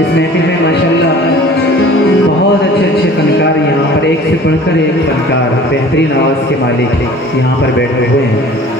इस महफिल में माशाल्लाह बहुत अच्छे अच्छे फनकार यहाँ पर एक से बढ़कर एक फनकार बेहतरीन आवाज़ के मालिक यहाँ पर बैठे हुए हैं।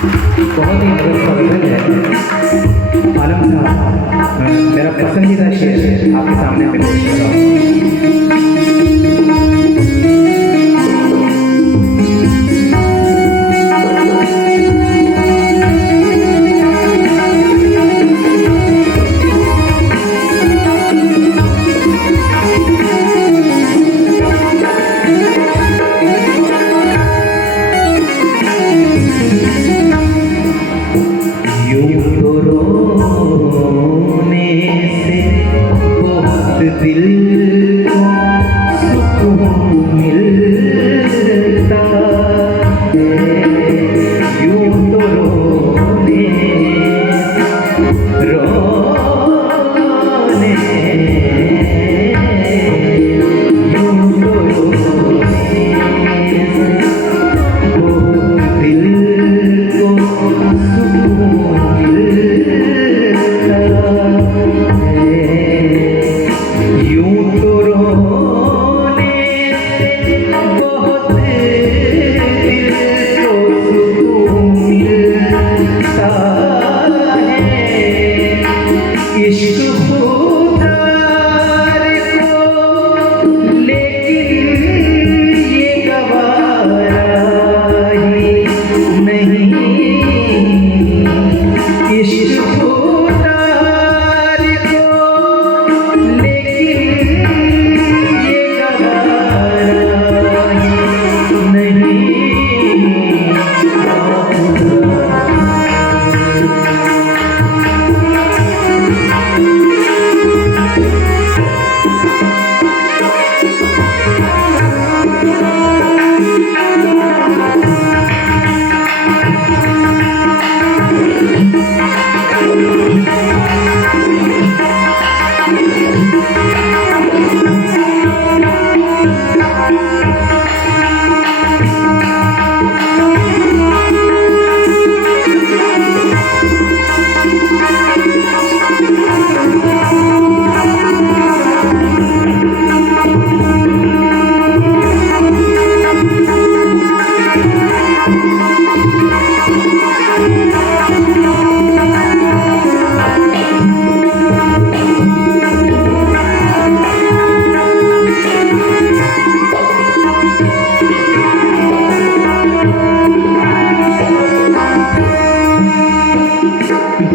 बहुत ही मधुर सा गजल है। आलम साहब, मेरा पसंदीदा शेर आपके सामने मैं पेश कर रहा हूँ। दिल को सुकून मिलता है, यूं तो रोने रोने, यूं तो रोने वो दिल को सुकून मिलता है। यूं तो रोने बहुत दिल को सुकून मिलता है। इश्क खुदार को लेकिन ये गवारा ही नहीं। इश्क खुदार को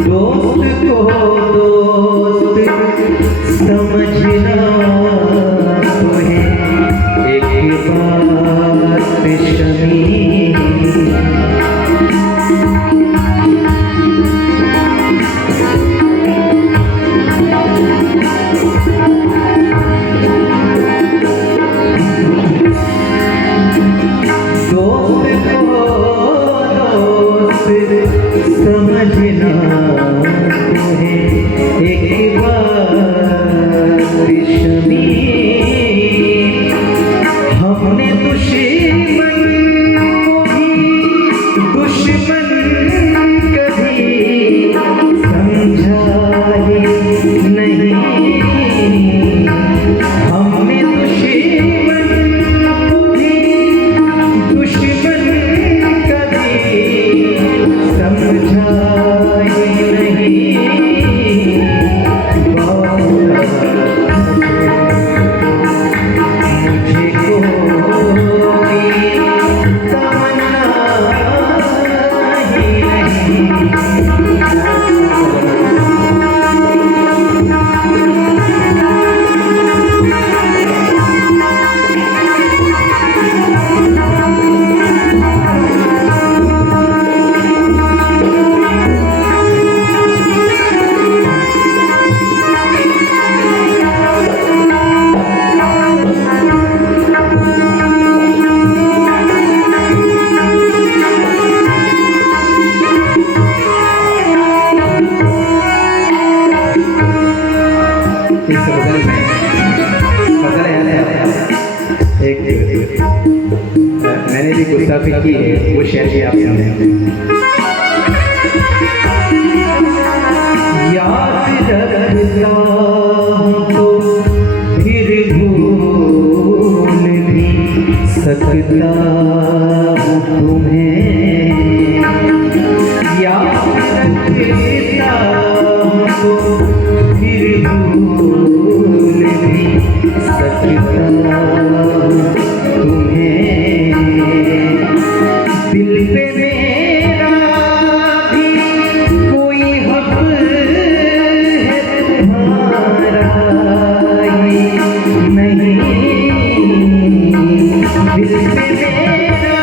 दोस्त को दोस्त समझना तो है एक बात शमी। दोस्त को दोस्त समझना तो है एक बात शमी। हमने दुश्मन को भी दुश्मन कभी समझा ही नहीं। हमने दुश्मन को भी दुश्मन कभी समझा ही नहीं। मुझे कोई तमन्ना ही नहीं। इस गजल में गजल एक मैंने भी गुस्ताखी की है, वो शेर भी आप सुने। याद रखता हूँ तो फिर भूल भी सकता हूँ तुम्हें। पे मेरा भी कोई हक है तुम्हारा ये नहीं, दिल पे मेरा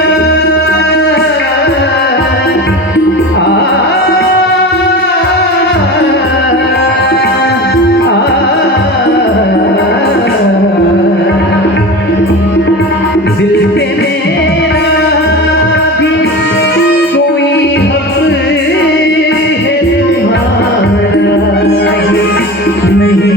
दिल पे मेरा भी कोई हक है तुम्हारा ये नहीं,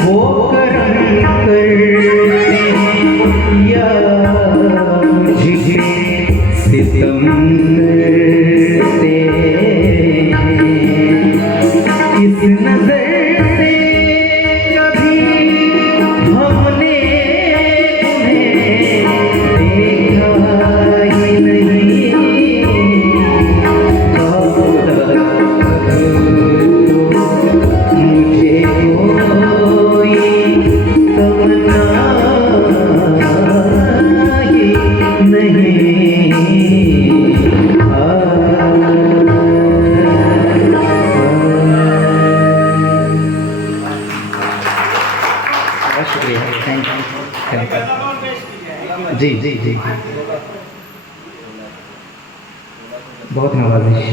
वो करम करते या मुझे सितम करते, इस नजर से कभी हमने उन्हें देखा ही नहीं, मुझे कोई तमन्ना ही नहीं। बहुत शुक्रिया, थैंक यू। जी जी जी, बहुत नवाजिश।